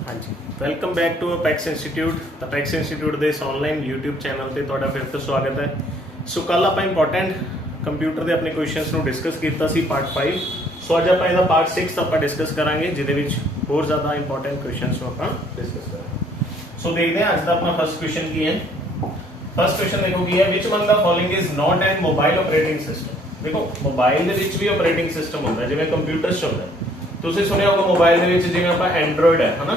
हाँ जी, welcome back to apex institute. Apex institute ਦੇ ਇਸ ਆਨਲਾਈਨ YouTube ਚੈਨਲ ਤੇ ਤੁਹਾਡਾ ਫਿਰ ਤੋਂ ਸਵਾਗਤ ਹੈ। ਸੋ ਕੱਲ ਆਪਾਂ ਇੰਪੋਰਟੈਂਟ ਕੰਪਿਊਟਰ ਦੇ ਆਪਣੇ ਕੁਐਸਚਨਸ ਨੂੰ ਡਿਸਕਸ ਕੀਤਾ ਸੀ ਪਾਰਟ 5। ਸੋ ਅੱਜ ਆਪਾਂ ਇਹਦਾ ਪਾਰਟ 6 ਆਪਾਂ ਡਿਸਕਸ ਕਰਾਂਗੇ, ਜਿਹਦੇ ਵਿੱਚ ਹੋਰ ਜ਼ਿਆਦਾ ਇੰਪੋਰਟੈਂਟ ਕੁਐਸਚਨਸ ਨੂੰ ਆਪਾਂ ਡਿਸਕਸ ਕਰਾਂਗੇ। ਸੋ ਦੇਖਦੇ ਹਾਂ ਅੱਜ ਦਾ ਆਪਣਾ ਫਸਟ ਕੁਐਸਚਨ ਕੀ ਹੈ। ਫਸਟ ਕੁਐਸਚਨ ਦੇਖੋ ਕੀ ਹੈ, which one the following is not an mobile operating system. ਦੇਖੋ ਮੋਬਾਈਲ ਦੇ ਵਿੱਚ ਵੀ ਆਪਰੇਟਿੰਗ ਸਿਸਟਮ ਹੁੰਦਾ, ਜਿਵੇਂ ਕੰਪਿਊਟਰ 'ਚ ਹੁੰਦਾ। ਤੁਸੀਂ ਸੁਣਿਆ ਹੋਗਾ ਮੋਬਾਈਲ ਦੇ ਵਿੱਚ ਜਿਵੇਂ ਆਪਾਂ ਐਂਡਰੋਇਡ ਹੈ ਹਨਾ,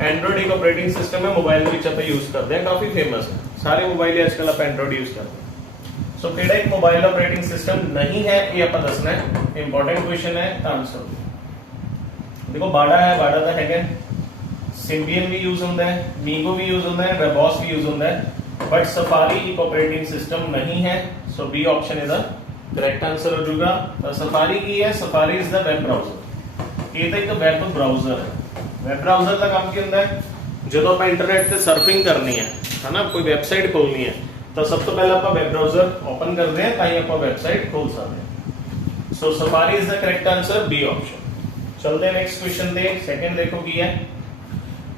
एंड्रॉइड एक ऑपरेटिंग सिस्टम है, मोबाइल यूज करते हैं, काफी फेमस है, सारे मोबाइल आजकल आप एंड्रॉइड यूज करते हैं। सो केड़ा एक मोबाइल ऑपरेटिंग सिस्टम नहीं है ये आप दसना है, इंपॉर्टेंट क्वेश्चन है। आंसर देखो बाड़ा है, बाड़ा तो है, सिम्बियन भी यूज होता है, मीगो भी यूज होता है, वेबॉस भी यूज होता है, बट सफारी एक ऑपरेटिंग सिस्टम नहीं है। So B option is the correct answer हो जाएगा। सफारी की है, Safari is the web browser. ये तो एक वेब ब्राउजर है। ਵੈਬ ਬ੍ਰਾਊਜ਼ਰ ਦਾ ਕੰਮ ਕੀ ਹੁੰਦਾ ਹੈ, ਜਦੋਂ ਆਪਾਂ ਇੰਟਰਨੈਟ ਤੇ ਸਰਫਿੰਗ ਕਰਨੀ ਹੈ ਹਨਾ, ਕੋਈ ਵੈਬਸਾਈਟ ਖੋਲਣੀ ਹੈ ਤਾਂ ਸਭ ਤੋਂ ਪਹਿਲਾਂ ਆਪਾਂ ਵੈਬ ਬ੍ਰਾਊਜ਼ਰ ਓਪਨ ਕਰਦੇ ਹਾਂ ਤਾਂ ਹੀ ਆਪਾਂ ਵੈਬਸਾਈਟ ਖੋਲ ਸਕਦੇ ਹਾਂ। So Safari is the correct answer, B option. ਚਲਦੇ ਹਾਂ ਨੈਕਸਟ ਕੁਐਸਚਨ ਤੇ। ਸੈਕੰਡ ਦੇਖੋ ਕੀ ਹੈ,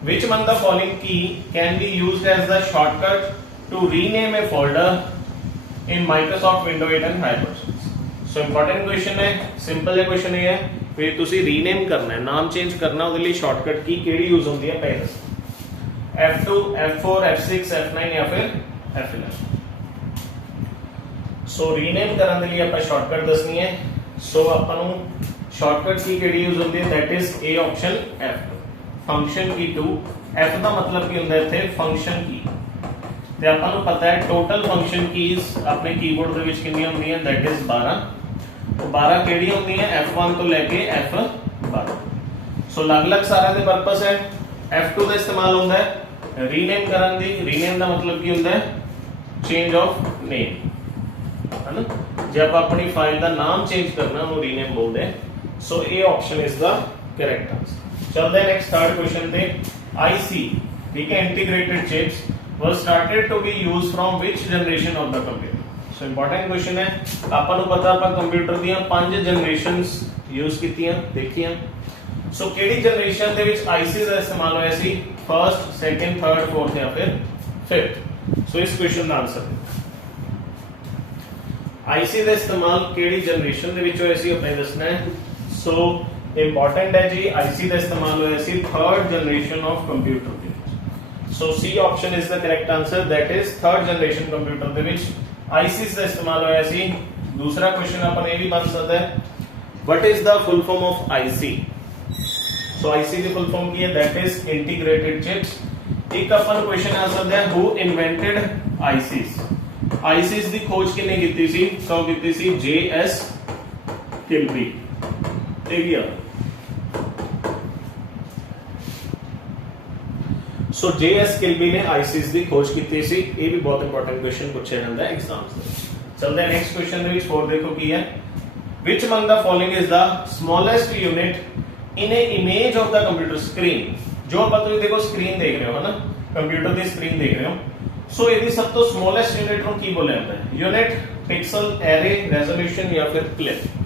which among the following key can be used as the shortcut to rename a folder in Microsoft Windows 8 and higher versions। so important question है, simple है question ये है, फिर तुसी रीनेम करना है, नाम चेंज करना, ਉਹਦੇ ਲਈ ਸ਼ਾਰਟਕਟ ਕੀ ਕਿਹੜੀ ਯੂਜ਼ ਹੁੰਦੀ ਹੈ ਪਹਿਲਾਂ ਦੱਸੋ। F2 F4 F6 F9 ਜਾਂ ਫਿਰ F11। ਸੋ ਰੀਨੇਮ ਕਰਨ ਦੇ ਲਈ ਆਪਾਂ ਸ਼ਾਰਟਕਟ ਦੱਸਣੀ ਹੈ। ਸੋ ਆਪਾਂ ਨੂੰ ਸ਼ਾਰਟਕਟ ਕੀ ਕਿਹੜੀ ਯੂਜ਼ ਹੁੰਦੀ ਹੈ, that is A option F2 function Ki 2। F ਦਾ ਮਤਲਬ ਕੀ ਹੁੰਦਾ ਇੱਥੇ, ਫੰਕਸ਼ਨ ਕੀ। ਤੇ ਆਪਾਂ ਨੂੰ ਪਤਾ ਹੈ ਟੋਟਲ ਫੰਕਸ਼ਨ ਕੀਜ਼ ਆਪਣੇ ਕੀਬੋਰਡ ਦੇ ਵਿੱਚ ਕਿੰਨੀਆਂ ਹੁੰਦੀਆਂ, ਦੈਟ ਇਜ਼ 12। तो 12 केड़ी होती है, F1 तो लेके F12। सो अलग-अलग सारे दे पर्पस है। F2 ਦਾ ਇਸਤੇਮਾਲ ਹੁੰਦਾ ਹੈ ਰੀਨੇਮ ਕਰਨ ਦੀ। ਰੀਨੇਮ ਦਾ ਮਤਲਬ ਕੀ ਹੁੰਦਾ ਹੈ, ਚੇਂਜ ਆਫ ਨੇਮ ਹੈ ਨਾ, ਜੇ ਆਪਾਂ ਆਪਣੀ ਫਾਈਲ ਦਾ ਨਾਮ ਚੇਂਜ ਕਰਨਾ ਉਹਨੂੰ ਰੀਨੇਮ ਬੋਲਦੇ हैं। ਸੋ ਇਹ option is the correct answer. ਚਲਦੇ ਹਾਂ ਨੈਕਸਟ ਥਰਡ ਕੁਐਸਚਨ ਤੇ। IC ਠੀਕ ਹੈ, integrated chips was started to be used from which generation of the computer। So important question है। ਆਪਾਂ ਨੂੰ ਪਤਾ ਆਪਾਂ ਕੰਪਿਊਟਰ ਦੀਆਂ 5 ਜਨਰੇਸ਼ਨਸ ਯੂਜ਼ ਕੀਤੀਆਂ ਦੇਖੀਆਂ। ਸੋ ਕਿਹੜੀ ਜਨਰੇਸ਼ਨ ਦੇ ਵਿੱਚ ਆਈਸੀ ਦਾ ਇਸਤੇਮਾਲ ਹੋਇਆ ਸੀ, ਫਰਸਟ ਸੈਕੰਡ ਥਰਡ ਫੋਰਥ ਜਾਂ ਫਿਰ ਫਿਫਥ। ਸੋ ਇਸ ਕੁਐਸਚਨ ਦਾ ਆਨਸਰ ਆਈਸੀ ਦਾ ਇਸਤੇਮਾਲ ਕਿਹੜੀ ਜਨਰੇਸ਼ਨ ਦੇ ਵਿੱਚ ਹੋਇਆ ਸੀ ਆਪਾਂ ਦੱਸਣਾ ਹੈ। ਸੋ ਇੰਪॉर्टेंट ਹੈ ਜੀ, ਆਈਸੀ ਦਾ ਇਸਤੇਮਾਲ ਹੋਇਆ ਸੀ ਥਰਡ ਜਨਰੇਸ਼ਨ ਆਫ ਕੰਪਿਊਟਰ ਦੇ ਵਿੱਚ। So C option is the correct answer, that is third generation computer ਦੇ ਵਿੱਚ आईसीस का इस्तेमाल होया सी। दूसरा क्वेश्चन अपन ये भी बन सकता है, what is the full form of IC. So IC की फुल फॉर्म की है, दैट इज इंटीग्रेटेड चिप्स। एक अपन क्वेश्चन आ सकता है, हु इन्वेंटेड आईसीस। आईसीस की खोज किने कीती सी, कब कीती सी, जेएस किल्बी। सो जेएस किल्बी ने आईसीस की खोज की सी। ये भी बहुत इंपॉर्टेंट क्वेश्चन पूछा जाता है एग्जाम्स में। चलते हैं नेक्स्ट क्वेश्चन में। फोर देखो की है, विच among the following is the smallest unit in A image of the computer screen. जो आप देखो स्क्रीन देख रहे हो है ना, कंप्यूटर की स्क्रीन देख रहे हो। सो ये सब तो स्मॉलेस्ट यूनिट को की बोला जाता है, यूनिट, पिक्सल, एरे, रेजोल्यूशन या फिर क्लिप।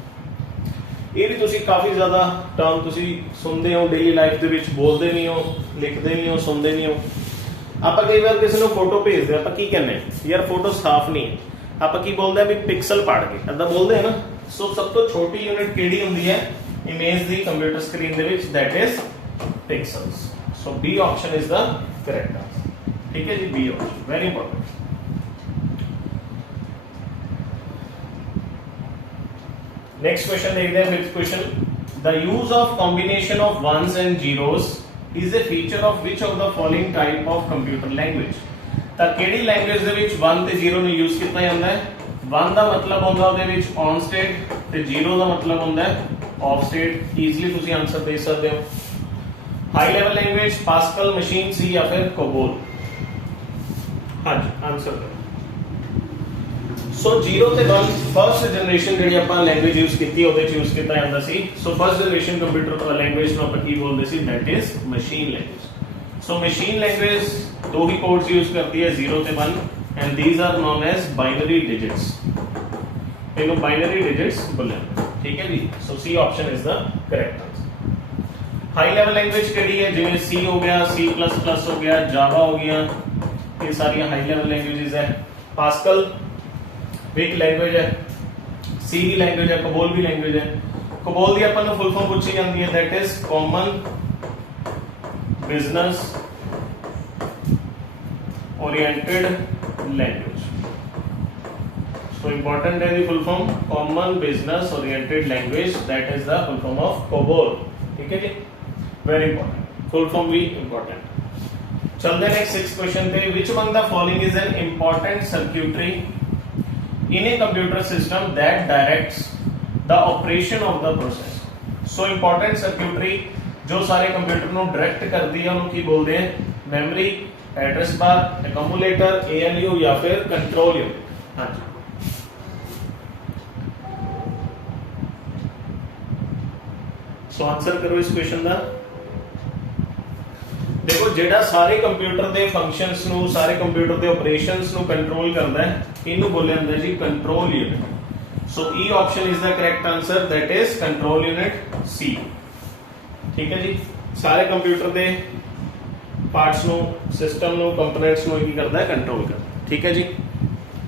ये भी तुसी काफी ज्यादा टर्म तुसी सुनते हो डेली लाइफ दे विच, बोलते नहीं हो, लिखते नहीं हो, सुनते नहीं हो। आप कई बार किसी को फोटो भेजते हैं, आप की कहने यार फोटो साफ नहीं है, आप की बोलते हैं भी पिक्सल पाड़ के ऐसा बोलते हैं ना। सो सब तो छोटी यूनिट केड़ी होंदी है इमेज दी कंप्यूटर स्क्रीन दे विच, that is pixels. So B option is the correct answer. ठीक है जी, B option very important. Next question देखते हैं। Fifth question, the use of combination of ones and zeros is a feature of which of the following type of computer language. ਤਾਂ ਕਿਹੜੀ language ਦੇ ਵਿੱਚ 1 ਤੇ 0 ਨੂੰ ਯੂਜ਼ ਕੀਤਾ ਜਾਂਦਾ ਹੈ। 1 ਦਾ ਮਤਲਬ ਹੁੰਦਾ ਉਹਦੇ ਵਿੱਚ ਔਨ ਸਟੇਟ ਤੇ 0 ਦਾ ਮਤਲਬ ਹੁੰਦਾ ਹੈ ਆਫ ਸਟੇਟ। ਈਜ਼ੀਲੀ ਤੁਸੀਂ ਆਨਸਰ ਦੇ ਸਕਦੇ ਹੋ। High level language Pascal, machine ਸੀ ਜਾਂ ਫਿਰ ਕੋਬੋਲ। ਹਾਂਜੀ ਆਨਸਰ ਸੋ 0 ਤੇ 1 ਫਰਸਟ ਜਨਰੇਸ਼ਨ ਜਿਹੜੀ ਆਪਾਂ ਲੈਂਗੁਏਜ ਯੂਜ਼ ਕੀਤੀ ਉਹਦੇ ਚ ਯੂਜ਼ ਕੀਤਾ ਜਾਂਦਾ ਸੀ। So first generation computer language ਨੂੰ ਆਪਾਂ ਕੀ ਬੋਲਦੇ ਸੀ, that is machine language. So machine language दो ही कोड्स यूज करती है, 0 ਤੇ 1, and these are known as binary digits. इनको बाइनरी डिजिट्स बोलते हैं। ठीक है जी। So C option is the correct answer. High level language केड़ी है, जिवें सी हो गया, सी प्लस प्लस हो गया, जावा हो गया, ये सारी हाई लेवल लैंग्वेजेस है। पास्कल वीक लैंग्वेज है, सी भी लैंग्वेज है, कबोल भी लैंग्वेज है। कबोल दी अपन फुल फॉर्म पूछी जाती है, that is common business oriented language. So important है दी full form common business oriented language, that is the full form of COBOL. ठीक है जी, वेरी इंपॉर्टेंट, फुल फॉर्म भी इंपॉर्टेंट। चलते हैं नेक्स्ट 6 क्वेश्चन पे। Which among the following is an important circuitry in a computer system that directs the operation of the process. So important circuitry जो सारे computer ਨੂੰ डायरेक्ट करती है उन्होंने की बोलते हैं, memory, address bar, accumulator, ALU या फिर कंट्रोल यूनिट। हाँ जी, सो आंसर करो इस क्वेश्चन का। देखो जेड़ा सारे कंप्यूटर के फंक्शंस नु, सारे कंप्यूटर के ऑपरेशंस नु कंट्रोल करता है, इनू बोलिया जाता है जी control unit. So E option is the correct answer, that is control unit सी। ठीक है जी, सारे कंप्यूटर के पार्ट्स नु, सिस्टम नु, कंपोनेंट्स नु की करता है, कंट्रोल करता है। ठीक है जी,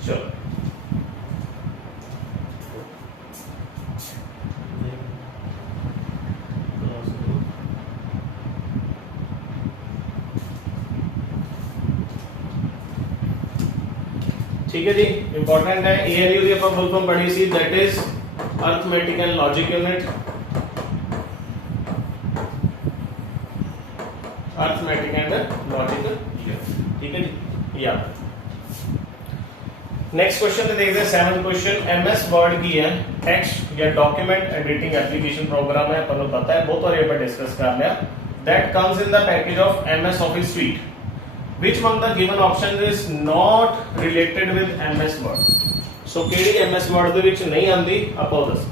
चलो ठीक है जी, इंपॉर्टेंट है। एएलयू की अपन फुल फॉर्म पढ़ी सी, that is arithmetic and logic unit. Arithmetic and logic unit. ठीक है जी, या नेक्स्ट क्वेश्चन पे देखते हैं 7th क्वेश्चन। एमएस वर्ड की है टेक्स्ट या डॉक्यूमेंट एडिटिंग एप्लीकेशन प्रोग्राम है, अपन को पता है, बहुत बार अपन डिस्कस कर लिया। That comes in the package of MS office suit. Which among the given options is not related with MS Word? So केड़ी MS Word ਦੇ ਵਿੱਚ नहीं आंदी, आपको दस।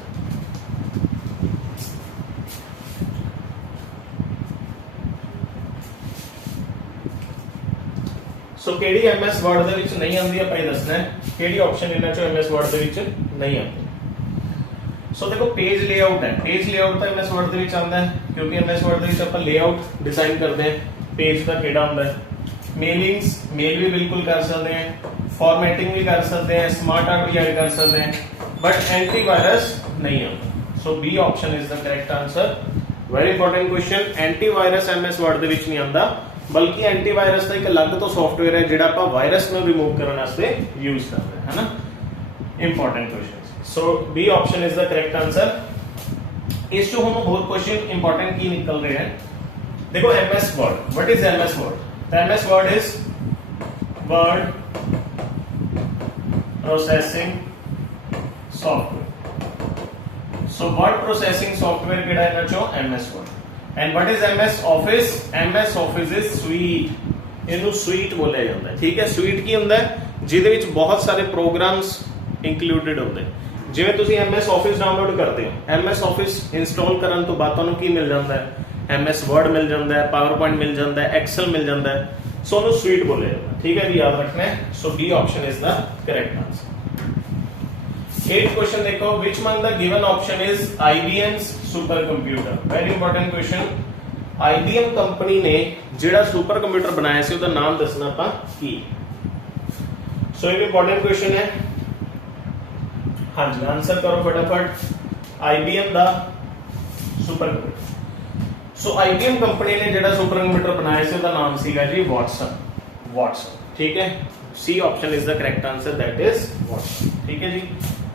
So केड़ी MS Word ਦੇ ਵਿੱਚ नहीं आंदी, ਆਪਾਂ ਇਹ ਦੱਸਣਾ ਹੈ केड़ी ऑप्शन ਇਹਨਾਂ ਚੋਂ MS Word ਦੇ ਵਿੱਚ नहीं आंदी। सो देखो पेज लेआउट है, पेज लेआउट ਤਾਂ MS Word ਦੇ ਵਿੱਚ ਆਉਂਦਾ ਹੈ, क्योंकि MS Word ਦੇ ਵਿੱਚ ਆਪਾਂ लेआउट डिजाइन करते हैं, पेज ਦਾ ਕਿਹੜਾ ਹੁੰਦਾ है। मेलिंग्स, मेल भी बिल्कुल कर सकते हैं, फॉर्मेटिंग भी कर सकते हैं, स्मार्ट आर्ट भी ऐड कर सकते हैं, बट एंटीवायरस नहीं आता। So B option is the correct answer. Very important question. Antivirus MS Word ਦੇ ਵਿੱਚ नहीं आता, बल्कि एंटीवायरस ਦਾ ਇੱਕ ਅਲੱਗ ਤੋਂ ਸੌਫਟਵੇਅਰ ਹੈ ਜਿਹੜਾ ਆਪਾਂ ਵਾਇਰਸ ਨੂੰ ਰਿਮੂਵ ਕਰਨ ਵਾਸਤੇ ਯੂਜ਼ ਕਰਦੇ ਹਾਂ, ਹੈ ਨਾ। Important question. So B option is the correct answer. इस जो हम बहुत क्वेश्चन इंपॉर्टेंट की निकल रहे हैं। देखो MS word, what is MS word? The MS word is word processing software. So word processing software केड़ा है ना चो MS word. And what is MS Office? MS Office is suite. इनू suite बोला जाता है। ठीक है, suite की ਹੁੰਦਾ है ਜਿਹਦੇ ਵਿੱਚ ਬਹੁਤ ਸਾਰੇ programs included ਹੁੰਦੇ। ਜਿਵੇਂ ਤੁਸੀਂ MS Office डाउनलोड करते हो, MS Office इंस्टॉल ਕਰਨ ਤੋਂ ਬਾਅਦ ਤੁਹਾਨੂੰ ਕੀ ਮਿਲ ਜਾਂਦਾ ਹੈ? MS Word मिल जाता है, PowerPoint मिल जाता है, Excel मिल जाता है। सो नो स्वीट बोले जाता है। ठीक है जी, याद रखना है। So B option is the correct answer. 8th question देखो, which among the given option is IBM's super computer. Very important question. IBM company ने जेड़ा सुपर कंप्यूटर बनाया सी उसका नाम दसना ਆਪਾਂ की। सो ये इंपॉर्टेंट क्वेश्चन है। हाँ जी, आंसर करो फटाफट। IBM दा सुपर कंप्यूटर। सो IBM कंपनी ने जेड़ा सुपर कंप्यूटर बनाया सी उसका नाम सीगा जी वाटसन। वाटसन, ठीक है। C option is the correct answer, that is Watson. ठीक है जी,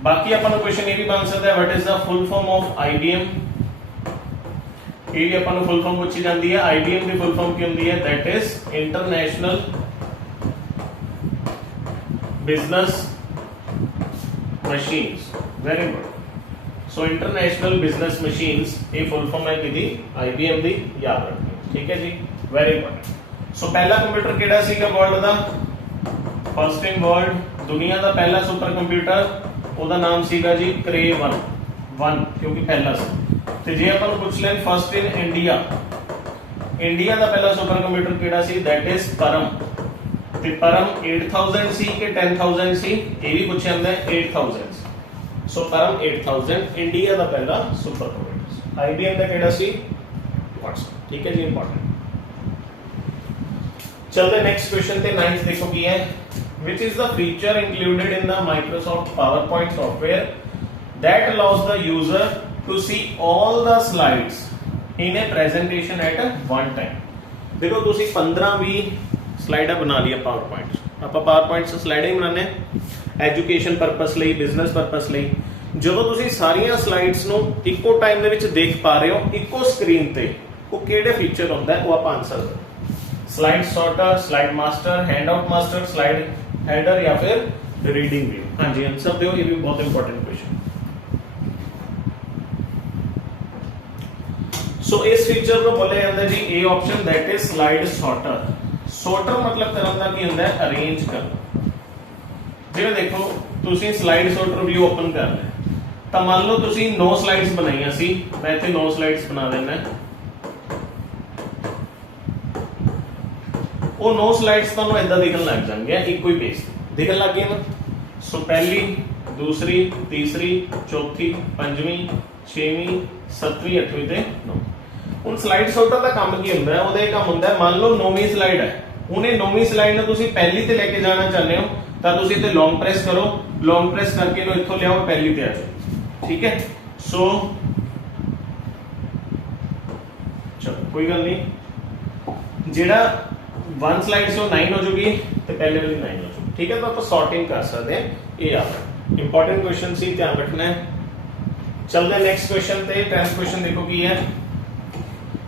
बाकी अपन क्वेश्चन ये भी बन सकता है, what is the full form of IBM। ये भी अपन फुल फॉर्म पूछी जाती है। IBM की फुल फॉर्म की होती है, that is international business machines. Very good. So international business machines ये फुल फॉर्म है किदी IBM दी, याद रखनी। ठीक है जी, वेरी इंपॉर्टेंट। सो पहला कंप्यूटर केड़ा सीगा वर्ल्ड दा? फर्स्ट इन वर्ल्ड, दुनिया दा पहला सुपर कंप्यूटर, ओदा नाम सीगा जी क्रे 1, क्योंकि पहला सी। ते जे अपन पूछ लें फर्स्ट इन इंडिया, इंडिया दा पहला सुपर कंप्यूटर केड़ा सी? दैट इज परम। ते परम 8000 सी के 10000 सी, ये भी पूछे जांदा है 8000। सो परम 8000 इंडिया का पहला सुपर कंप्यूटर। IBM का केड़ा सी? WhatsApp। ठीक है जी, इंपॉर्टेंट। चलते नेक्स्ट क्वेश्चन पे। 9th देखो की है, which is the feature included in the Microsoft PowerPoint software that allows the user to see all the slides in a presentation at one time। देखो तुसी 15-20 स्लाइडा बना लिया पावरपॉइंट, ਆਪਾਂ ਪਾਵਰਪॉइंट च स्लाइडा ही बनाने एजुकेशन परपस ਲਈ, बिजनेस परपस ਲਈ। ਜਦੋਂ ਤੁਸੀਂ ਸਾਰੀਆਂ ਸਲਾਈਡਸ ਨੂੰ ਇੱਕੋ ਟਾਈਮ ਦੇ ਵਿੱਚ ਦੇਖ ਪਾ ਰਹੇ ਹੋ ਇੱਕੋ ਸਕਰੀਨ ਤੇ, ਉਹ ਕਿਹੜੇ ਫੀਚਰ ਹੁੰਦਾ ਹੈ, ਉਹ ਆਪਾਂ ਆਨਸਰ ਦੇ। Slide sorter, slide master, handout master, slide header या फिर रीडिंग व्यू। हाँ जी, आंसर दो, ये भी बहुत इंपॉर्टेंट क्वेश्चन। सो इस फीचर को बोले जाता है जी A option, that is slide sorter. Sorter मतलब करन दा की हुंदा है, अरेंज करना। जिवें देखो तुसी स्लाइड सॉर्टर व्यू ओपन कर लिया, तो मान लो तुसी 9 स्लाइड्स बनाईयां सी, मैं इत्थे 9 स्लाइड्स बना देना। वो 9 स्लाइड्स ਤੁਹਾਨੂੰ ਇਦਾਂ ਦਿਖਣ ਲੱਗ ਜਾਣਗੇ, ਇੱਕੋ ਹੀ ਪੇਜ ਦਿਖਣ ਲੱਗ ਗਏ ਨਾ। ਸੋ ਪਹਿਲੀ, ਦੂਸਰੀ, ਤੀਸਰੀ, ਚੌਥੀ, ਪੰਜਵੀਂ, ਛੇਵੀਂ, ਸੱਤਵੀਂ, ਅੱਠਵੀਂ ਤੇ 9। ਹੁਣ ਸਲਾਈਡ ਸੌਰਟਰ ਦਾ ਕੰਮ ਕੀ ਹੁੰਦਾ ਹੈ? ਉਹਦਾ ਇਹ ਕੰਮ ਹੁੰਦਾ ਹੈ, ਮੰਨ ਲਓ 9ਵੀਂ ਸਲਾਈਡ ਹੈ, ਉਹਨੇ 9ਵੀਂ ਸਲਾਈਡ ਨੂੰ ਤੁਸੀਂ ਪਹਿਲੀ ਤੇ ਲੈ ਕੇ ਜਾਣਾ ਚਾਹੁੰਦੇ ਹੋ, ਤਾਂ ਤੁਸੀਂ ਇੱਥੇ ਲੌਂਗ ਪ੍ਰੈਸ ਕਰੋ, ਲੌਂਗ ਪ੍ਰੈਸ ਕਰਕੇ ਇਹਨੂੰ ਇੱਥੋਂ ਲਿਆਓ, ਪਹਿਲੀ ਤੇ ਆ ਜਾਓ। ਠੀਕ ਹੈ, ਸੋ ਚਲੋ ਕੋਈ ਗੱਲ ਨਹੀਂ, ਜਿਹੜਾ 1 स्लाइड से 9 हो जाएगी तो पहले वाली 9 हो जाएगी। ठीक है, तो आप सॉर्टिंग कर सकते हैं। ये आप इंपॉर्टेंट क्वेश्चन सी, ध्यान रखना है। चलते हैं नेक्स्ट क्वेश्चन पे। 10th क्वेश्चन देखो की है,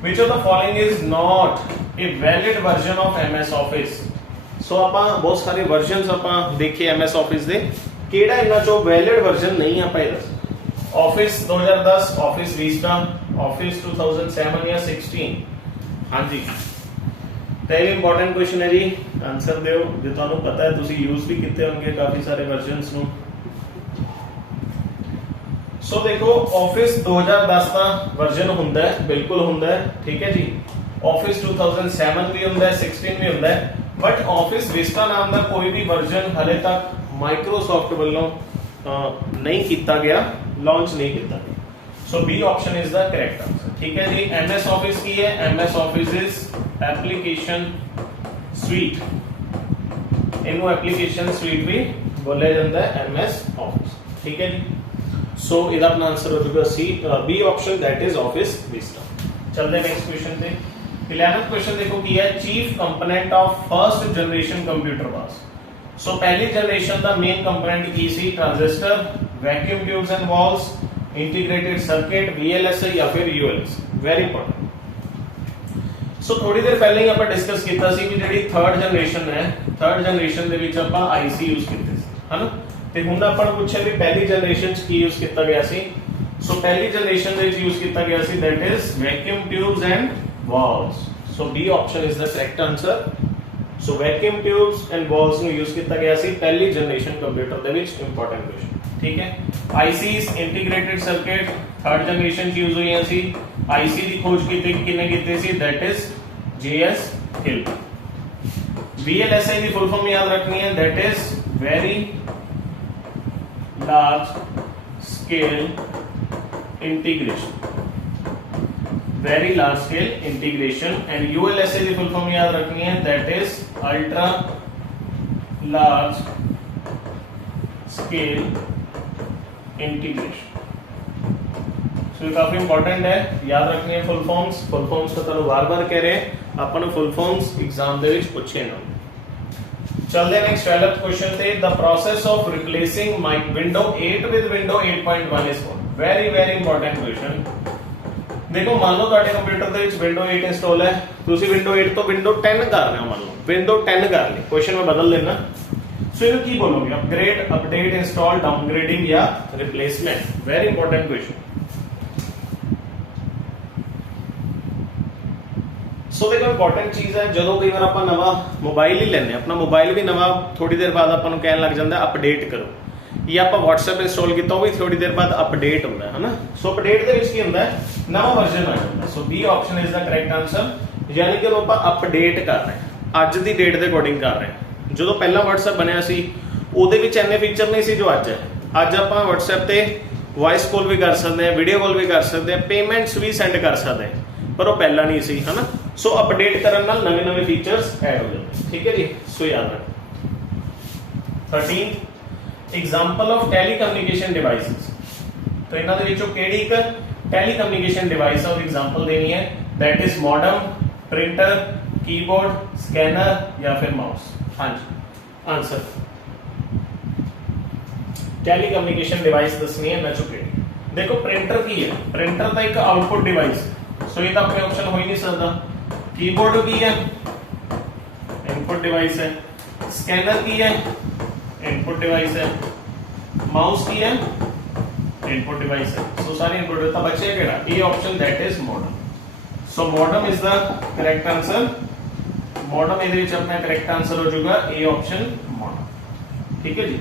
which of the following is not a valid version of MS Office। सो ਆਪਾਂ ਬਹੁਤ ਸਾਰੇ वर्जन्स ਆਪਾਂ ਦੇਖੇ MS Office ਦੇ, ਕਿਹੜਾ ਇਹਨਾਂ ਚੋਂ वैलिड वर्जन नहीं ਆਪਾਂ ਇਹ ਦੱਸ। Office 2010, Office Vista, Office 2007 या 16। हाँ जी, पहले इंपॉर्टेंट क्वेश्चन है जी, आंसर दो जो ਤੁਹਾਨੂੰ ਪਤਾ ਹੈ, ਤੁਸੀਂ यूज भी किए होंगे काफी सारे वर्जन्स ਨੂੰ। सो देखो ऑफिस 2010 ਦਾ वर्जन ਹੁੰਦਾ ਹੈ, ਬਿਲਕੁਲ ਹੁੰਦਾ ਹੈ। ਠੀਕ ਹੈ ਜੀ, ऑफिस 2007 ਵੀ ਹੁੰਦਾ ਹੈ, 16 ਵੀ ਹੁੰਦਾ ਹੈ, ਬਟ ऑफिस विस्टा नाम ਦਾ ਕੋਈ ਵੀ वर्जन ਹਲੇ ਤੱਕ ਮਾਈਕਰੋਸਾਫਟ ਵੱਲੋਂ ਨਹੀਂ ਕੀਤਾ ਗਿਆ, ਲਾਂਚ नहीं ਕੀਤਾ ਗਿਆ। So B option is the correct answer. ठीक है जी, एमएस ऑफिस की है, MS Office is application suite, इनू एप्लीकेशन स्वीट भी बोला जाता है एमएस ऑफिस। ठीक है जी, सो इधर अपना आंसर हो चुका सी, B option, that is Office Vista. चलते नेक्स्ट क्वेश्चन पे। 11th क्वेश्चन देखो की है, chief component of first generation computer was. So पहली जनरेशन का मेन कंपोनेंट की सी, transistor, vacuum tubes and valves, integrated circuit, VLSI या फिर ULSI। Very important. सो थोड़ी देर पहले ही ਆਪਾਂ डिस्कस ਕੀਤਾ ਸੀ ਕਿ ਜਿਹੜੀ ਥਰਡ ਜਨਰੇਸ਼ਨ ਹੈ, ਥਰਡ ਜਨਰੇਸ਼ਨ ਦੇ ਵਿੱਚ ਆਪਾਂ IC ਯੂਜ਼ ਕੀਤੇ ਸੀ, ਹਨਾ। ਤੇ ਹੁਣ ਆਪਾਂ ਨੂੰ ਪੁੱਛਿਆ ਵੀ ਪਹਿਲੀ ਜਨਰੇਸ਼ਨ ਚ ਕੀ ਯੂਜ਼ ਕੀਤਾ ਗਿਆ ਸੀ। ਸੋ ਪਹਿਲੀ ਜਨਰੇਸ਼ਨ ਦੇ ਵਿੱਚ ਯੂਜ਼ ਕੀਤਾ ਗਿਆ ਸੀ, that is vacuum tubes and walls। So B option is the correct answer। So vacuum tubes and walls ਨੂੰ ਯੂਜ਼ ਕੀਤਾ ਗਿਆ ਸੀ ਪਹਿਲੀ ਜਨਰੇਸ਼ਨ ਕੰਪਿਊਟਰ ਦੇ ਵਿੱਚ। Important question. ठीक है, ICs integrated circuit third generation की यूज हुई सी। IC की खोज की किने कीती सी, that is JS Hill। VLSI की फुल फॉर्म याद रखनी है, that is very large scale integration, very large scale integration. And ULSI की फुल फॉर्म याद रखनी है, that is ultra large scale integration. So काफी इंपॉर्टेंट है, याद रखनी है फुल फॉर्म्स। फुल फॉर्म्स तो तुहानू बार-बार कह रहे हैं, अपन फुल फॉर्म्स एग्जाम दे विच पूछे ना। चलते नेक्स्ट 12th क्वेश्चन ते, the process of replacing my window 8 with window 8.1 is what. Very very important question. देखो मान लो ਤੁਹਾਡੇ ਕੰਪਿਊਟਰ ਦੇ ਵਿੱਚ ਵਿंडो 8 इंस्टॉल है, ਤੁਸੀਂ विंडो 8 ਤੋਂ विंडो 10 कर रहे हो, मान लो विंडो 10 कर ली, क्वेश्चन में बदल देना। सो ये की बोलोगे, अपग्रेड, अपडेट, इंस्टॉल, डाउनग्रेडिंग या replacement. Very important question. So देखो इंपॉर्टेंट चीज है, जो कई बार आप नवा मोबाइल ही लेने, अपना मोबाइल भी नवा थोड़ी देर बाद अपन कहन लग जाता है अपडेट करो, या आप WhatsApp इंस्टॉल किया भी थोड़ी देर बाद अपडेट होता है ना। सो अपडेट दे विच की होता है, नवा वर्जन आ जाता है। So B option is the correct answer, यानी कि आप अपडेट कर रहे हैं, अज की डेट के अकॉर्डिंग कर रहे हैं। जो पहला WhatsApp बनया सी ਉਹਦੇ ਵਿੱਚ ਇੰਨੇ फीचर नहीं सी जो अज है। अज आप WhatsApp ਤੇ वॉइस कॉल भी कर सकते हैं, वीडियो कॉल भी कर सकते हैं, पेमेंट्स भी सेंड कर सकते हैं। पर वो पहला नहीं सी, है ना। सो अपडेट करन नाल नवे नवे फीचर्स ऐड हो जाते, ठीक है जी। सो याद रखो। 13 एग्जांपल ऑफ टेलीकम्युनिकेशन डिवाइसेस, तो इन्हां दे विचों किहड़ी एक टेलीकम्युनिकेशन डिवाइस और एग्जांपल देनी है, that is modem, printer, keyboard, scanner या फिर माउस। हाँ जी आंसर टेलीकम्युनिकेशन डिवाइस दसनी है, मैं चुके। देखो प्रिंटर की है, प्रिंटर तो एक आउटपुट डिवाइस है, सो ये तो अपने ऑप्शन हो ही नहीं सकता। कीबोर्ड की है, इनपुट डिवाइस है। स्कैनर की है, इनपुट डिवाइस है। माउस की है, इनपुट डिवाइस है। सो सारे इनपुट है, तब बचे केड़ा ए option, that is modem. So modem is the correct answer. Modem ਇਹਦੇ ਵਿੱਚ अपना करेक्ट आंसर हो जाएगा ए ऑप्शन मॉडम, ठीक है जी।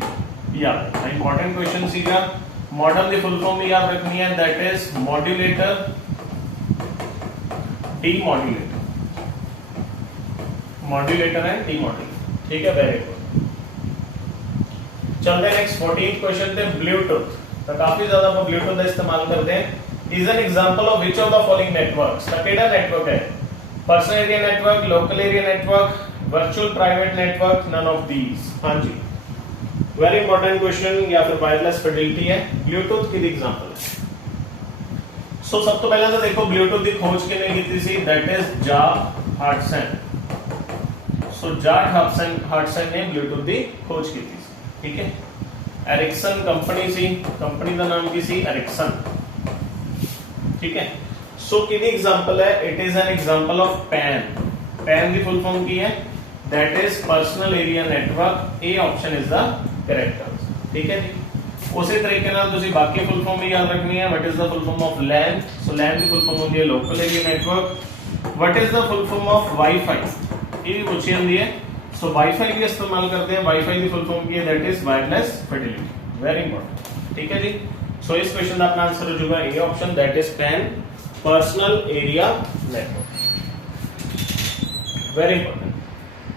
याद है इंपॉर्टेंट क्वेश्चन सीगा। मॉडम की फुल फॉर्म भी याद रखनी है, that is modulator, demodulator, modulator and demodulator, ठीक है। Very good. चलते हैं नेक्स्ट 14th क्वेश्चन पे। ब्लूटूथ, तो काफी ज्यादा हम ब्लूटूथ का इस्तेमाल करते हैं। Is an example of which of the following networks, तो केड़ा नेटवर्क है? Personal area network, local area network, virtual private network, none of these. हाँ जी वेरी इंपॉर्टेंट क्वेश्चन, या फिर वायरलेस फिडेलिटी है। ब्लूटूथ की एग्जांपल है। सो सब तो पहले तो देखो ब्लूटूथ की खोज किने की थी, दैट इज जाक हार्टसन। सो जाक हार्टसन ने ब्लूटूथ की खोज की थी, ठीक है। एरिक्सन कंपनी सी, कंपनी का नाम की सी एरिक्सन, ठीक है। सो की एग्जांपल है, it is an example of pan. Pan की फुल फॉर्म की है, that is personal area network. A option is the correct answer, ठीक है जी। उसी तरीके नाल तुसी बाकी फुल फॉर्म भी याद रखनी है। What is the full form of LAN? So LAN की फुल फॉर्म होती है local area network. What is the full form of WiFi? ये भी पूछी जाती है। सो वाईफाई भी इस्तेमाल करते हैं। वाईफाई की फुल फॉर्म की है, that is wireless Fidelity. Very important, ठीक है जी। सो इस क्वेश्चन का अपना आंसर हो जाएगा A option, that is PAN, personal area network. Very important.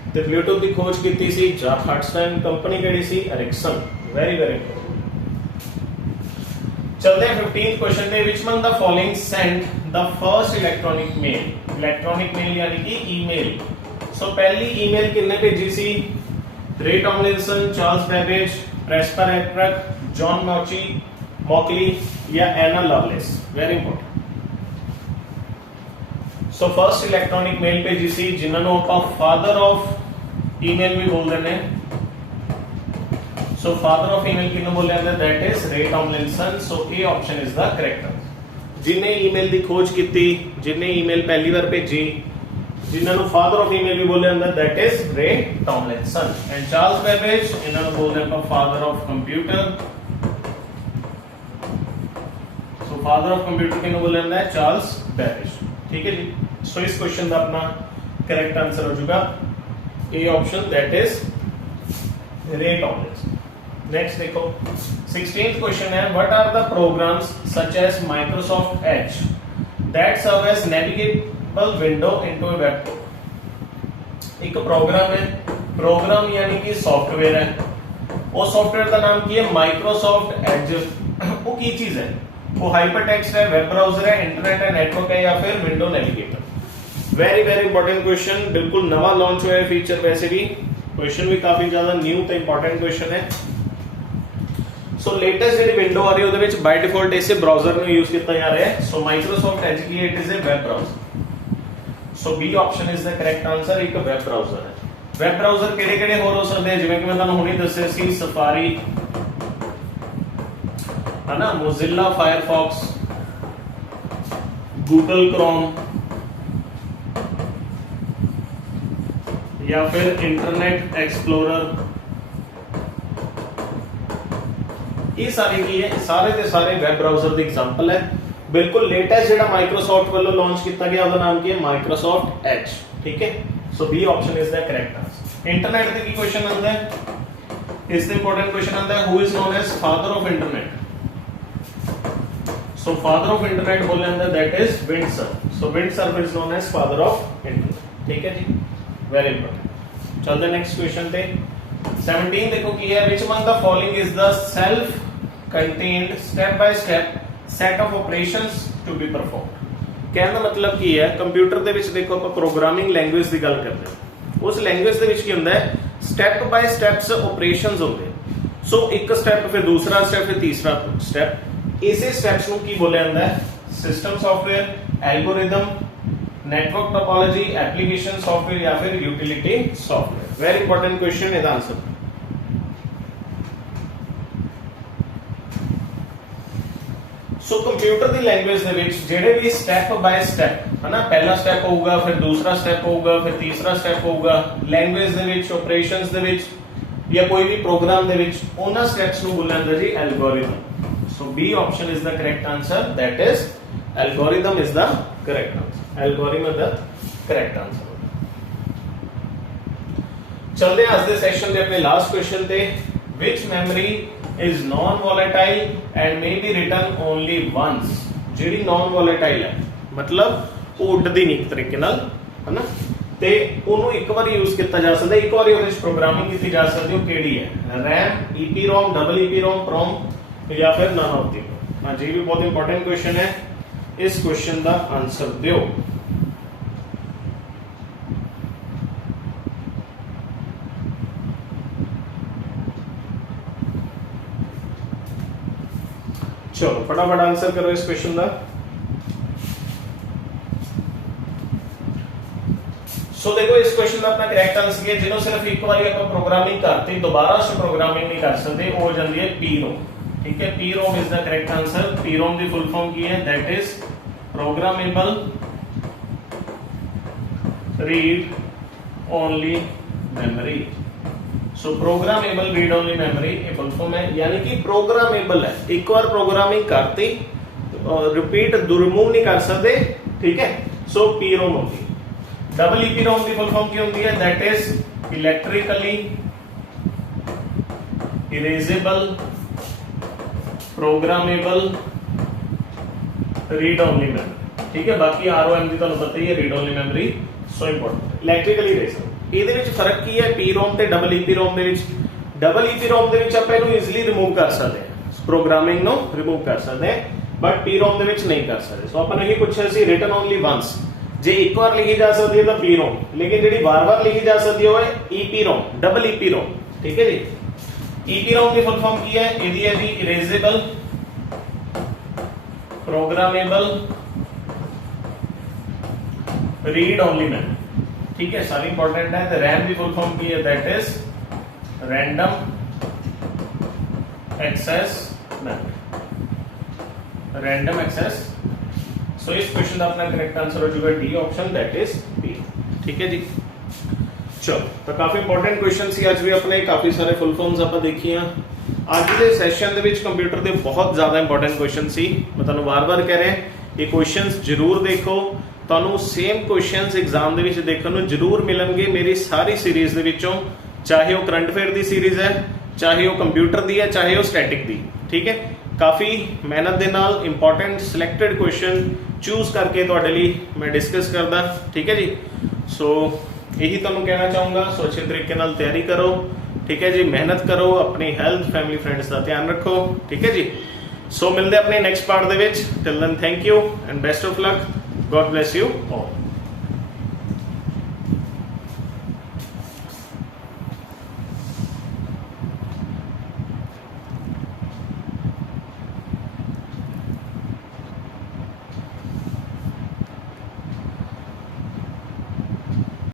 तो ब्लूटूथ की खोज की सी जाक हार्टसन, कंपनी केड़ी सी एरिक्सन। Very very important. चलते हैं 15th क्वेश्चन पे। Which one the following sent the first electronic mail? Electronic mail यानी कि ईमेल। सो पहली ईमेल किसने भेजी सी? Ray Tomlinson, Charles Babbage, Presper हैट्रक, जॉन मॉकली या Ada Lovelace. Very important. So first electronic mail भेजी सी जिन्होंने आप फादर ऑफ ईमेल भी बोल देने। सो फादर ऑफ ईमेल किन्हों बोले जाते, that is Ray Tomlinson. So A option is the correct answer. जिन्हें ईमेल की खोज की, जिन्हें ईमेल पहली बार भेजी, जिन्होंने फादर ऑफ ईमेल भी बोले जाते, that is Ray Tomlinson. And Charles Babbage इन्होंने बोलते हैं father of computer. So father of computer किन्हों बोले जाता है? चार्ल्स बेबेज, ठीक है जी। सो इस क्वेश्चन का अपना करेक्ट आंसर हो जाएगा A option, that is Ray Tomlinson. Next देखो 16th क्वेश्चन है। What are the programs such as Microsoft Edge that serve as navigable window into a web? एक प्रोग्राम है, प्रोग्राम यानी कि सॉफ्टवेयर है। वो सॉफ्टवेयर का नाम की है माइक्रोसॉफ्ट एज। वो की चीज है? वो हाइपरटेक्स्ट है, वेब ब्राउजर है, इंटरनेट है, नेटवर्क है, या फिर window navigator. Very very important question, बिल्कुल नवा लॉन्च हुआ है फीचर। वैसे भी क्वेश्चन भी काफी ज्यादा न्यू तो इंपॉर्टेंट क्वेश्चन है। सो लेटेस्ट जी विंडो आ रही है बाय डिफॉल्ट इसे ब्राउजर में यूज किया जा रहा है। सो माइक्रोसॉफ्ट एज की it is a web browser. So B option is the correct answer. एक वेब ब्राउजर है। वेब ब्राउजर किहड़े-किहड़े होर हो सकते हैं, जिवें कि मैं तुहानूं हुणे दस्सिया सी सफारी, है ना, मोजिला फायरफॉक्स, गूगल क्रोम, या फिर इंटरनेट एक्सप्लोरर। ये सारे की है, सारे के सारे वेब ब्राउजर की एग्जांपल है। बिल्कुल लेटेस्ट जो माइक्रोसॉफ्ट वालों लॉन्च किया गया उसका नाम की है माइक्रोसॉफ्ट एज, ठीक है। So B option is the correct answer. Internet के की क्वेश्चन आता है, इससे इंपॉर्टेंट क्वेश्चन आता है who is known as father of internet? So father of internet बोले अंदर that is Windsor. So Windsor is known as father of internet, ठीक है जी। Very important. चलते नेक्स्ट क्वेश्चन पे। 17 देखो की है, which one the following is the self contained step by step set of operations to be performed? कहने का मतलब की है कंप्यूटर ਦੇ ਵਿੱਚ देखो आप प्रोग्रामिंग लैंग्वेज की गल करते हैं उस लैंग्वेज ਦੇ ਵਿੱਚ ਕੀ ਹੁੰਦਾ है स्टैप बाय स्टैप्स ऑपरेशंस होंगे सो एक स्टैप फिर दूसरा स्टैप फिर तीसरा स्टैप इसे स्टैप्स ਨੂੰ ਕੀ बोलिया ਜਾਂਦਾ है system software algorithm network topology application software या फिर utility software very important question ਇਹਦਾ आंसर सो कंप्यूटर की लैंग्वेज दे विच जेडे भी स्टैप बाय स्टैप है ना पहला स्टैप होगा फिर दूसरा स्टैप होगा फिर तीसरा स्टैप होगा लैंग्वेज दे विच ऑपरेशंस दे विच या कोई भी प्रोग्राम दे विच उन्हां स्टेप्स नु बोलना है जी algorithm so B option is the correct answer that is algorithm is the correct answer algorithm is the correct answer चलते हैं आज दे सेशन दे अपने लास्ट क्वेश्चन ते which memory is non volatile and may be written only once ਜਿਹੜੀ non volatile है मतलब ਉਹ ਉੱਡਦੀ ਨਹੀਂ ਇੱਕ ਤਰੀਕੇ ਨਾਲ ਹੈ ਨਾ ਤੇ ਉਹਨੂੰ ਇੱਕ ਵਾਰ ਯੂਜ਼ ਕੀਤਾ ਜਾ ਸਕਦਾ ਇੱਕ ਵਾਰ ਉਹਦੇ ਵਿੱਚ ਪ੍ਰੋਗਰਾਮਿੰਗ ਕੀਤੀ ਜਾ ਸਕਦੀ ਉਹ ਕਿਹੜੀ ਹੈ RAM EPROM double EPROM PROM या फिर none of them हां जी भी बहुत इंपॉर्टेंट क्वेश्चन है इस क्वेश्चन का आंसर दियो चलो फटाफट आंसर करो इस क्वेश्चन का सो देखो इस क्वेश्चन का अपना करेक्ट आंसर है जिन्हों सिर्फ एक बार आप प्रोग्रामिंग करते दोबारा से प्रोग्रामिंग नहीं कर सकते हो जाती है PROM ठीक है PROM is the correct answer PROM की फुल फॉर्म की है that is programmable read only memory so programmable read only memory ये फुल फॉर्म है यानी कि प्रोग्रामेबल है एक बार प्रोग्रामिंग करते रिपीट रिमूव नहीं कर सकते ठीक है सो PROM होगी डबल EPROM की फुल फॉर्म की होती है that is electrically erasable programmable read only memory ठीक है बाकी ROM की ਤੁਹਾਨੂੰ ਪਤਾ ਹੀ है read only memory so important electrically erasable ਇਹਦੇ ਵਿੱਚ ਫਰਕ ਕੀ ਹੈ PROM ਤੇ ਡਬਲ EPROM ਦੇ ਵਿੱਚ ਡਬਲ EPROM ਦੇ ਵਿੱਚ ਆਪਾਂ ਇਹਨੂੰ ਈਜ਼ੀਲੀ ਰਿਮੂਵ ਕਰ ਸਕਦੇ ਹਾਂ ਪ੍ਰੋਗਰਾਮਿੰਗ ਨੂੰ ਰਿਮੂਵ ਕਰ ਸਕਦੇ ਹਾਂ ਬਟ PROM ਦੇ ਵਿੱਚ ਨਹੀਂ ਕਰ ਸਕਦੇ ਸੋ ਆਪਾਂ ਨੇ ਇਹ ਪੁੱਛਿਆ ਸੀ ਰਿਟਨ ਓਨਲੀ ਵਾਂਸ ਜੇ ਇੱਕ ਵਾਰ ਲਿਖੀ ਜਾ ਸਕਦੀ ਹੈ ਤਾਂ PROM ਲੇਕਿਨ ਜਿਹੜੀ ਵਾਰ-ਵਾਰ ਲਿਖੀ ਜਾ ਸਕਦੀ ਹੈ ਉਹ ਹੈ EPROM ਡਬਲ EPROM ਠੀਕ ਹੈ ਜੀ EPROM ਦੀ ਫੁੱਲ ਫਾਰਮ ਕੀ ਹੈ ਇਹਦੀ ਹੈ ਜੀ ਇਰੇਜ਼ੇਬਲ प्रोग्रामेबल रीड ओनली मेमोरी ठीक है सारी इंपॉर्टेंट है तो रैम की फुल फॉर्म की है that is random access memory random access so इस क्वेश्चन का अपना करेक्ट आंसर हो चुका है D option that is B ठीक है जी चलो तो काफी इंपॉर्टेंट क्वेश्चन सी आज भी अपने काफी सारे फुल फॉर्म्स आप देखिए ਅੱਜ ਦੇ ਸੈਸ਼ਨ ਦੇ ਵਿੱਚ ਕੰਪਿਊਟਰ ਦੇ ਬਹੁਤ ਜ਼ਿਆਦਾ ਇੰਪੋਰਟੈਂਟ ਕੁਐਸਚਨ ਸੀ ਮੈਂ ਤੁਹਾਨੂੰ ਵਾਰ-ਵਾਰ ਕਹਿ ਰਿਹਾ ਇਹ ਕੁਐਸਚਨਸ ਜ਼ਰੂਰ ਦੇਖੋ ਤੁਹਾਨੂੰ ਸੇਮ ਕੁਐਸਚਨਸ ਐਗਜ਼ਾਮ ਦੇ ਵਿੱਚ ਦੇਖਣ ਨੂੰ ਜ਼ਰੂਰ ਮਿਲਣਗੇ ਮੇਰੀ ਸਾਰੀ ਸੀਰੀਜ਼ ਦੇ ਵਿੱਚੋਂ ਚਾਹੇ ਉਹ ਕਰੰਟ ਅਫੇਅਰ ਦੀ ਸੀਰੀਜ਼ ਹੈ ਚਾਹੇ ਉਹ ਕੰਪਿਊਟਰ ਦੀ ਹੈ ਚਾਹੇ ਉਹ ਸਟੈਟਿਕ ਦੀ ਠੀਕ ਹੈ ਕਾਫੀ ਮਿਹਨਤ ਦੇ ਨਾਲ ਇੰਪੋਰਟੈਂਟ ਸਿਲੈਕਟਡ ਕੁਐਸਚਨ ਚੂਜ਼ ਕਰਕੇ ਤੁਹਾਡੇ ਲਈ ਮੈਂ ਡਿਸਕਸ ਕਰਦਾ ਠੀਕ ਹੈ ਜੀ ਸੋ यही तुहानू कहना चाहूँगा सो अच्छे तरीके नाल तैयारी करो ठीक है जी मेहनत करो अपनी हेल्थ फैमिली फ्रेंड्स का ध्यान रखो ठीक है जी सो मिलते अपने नैक्सट पार्ट दे विच till then thank you and best of luck God bless you all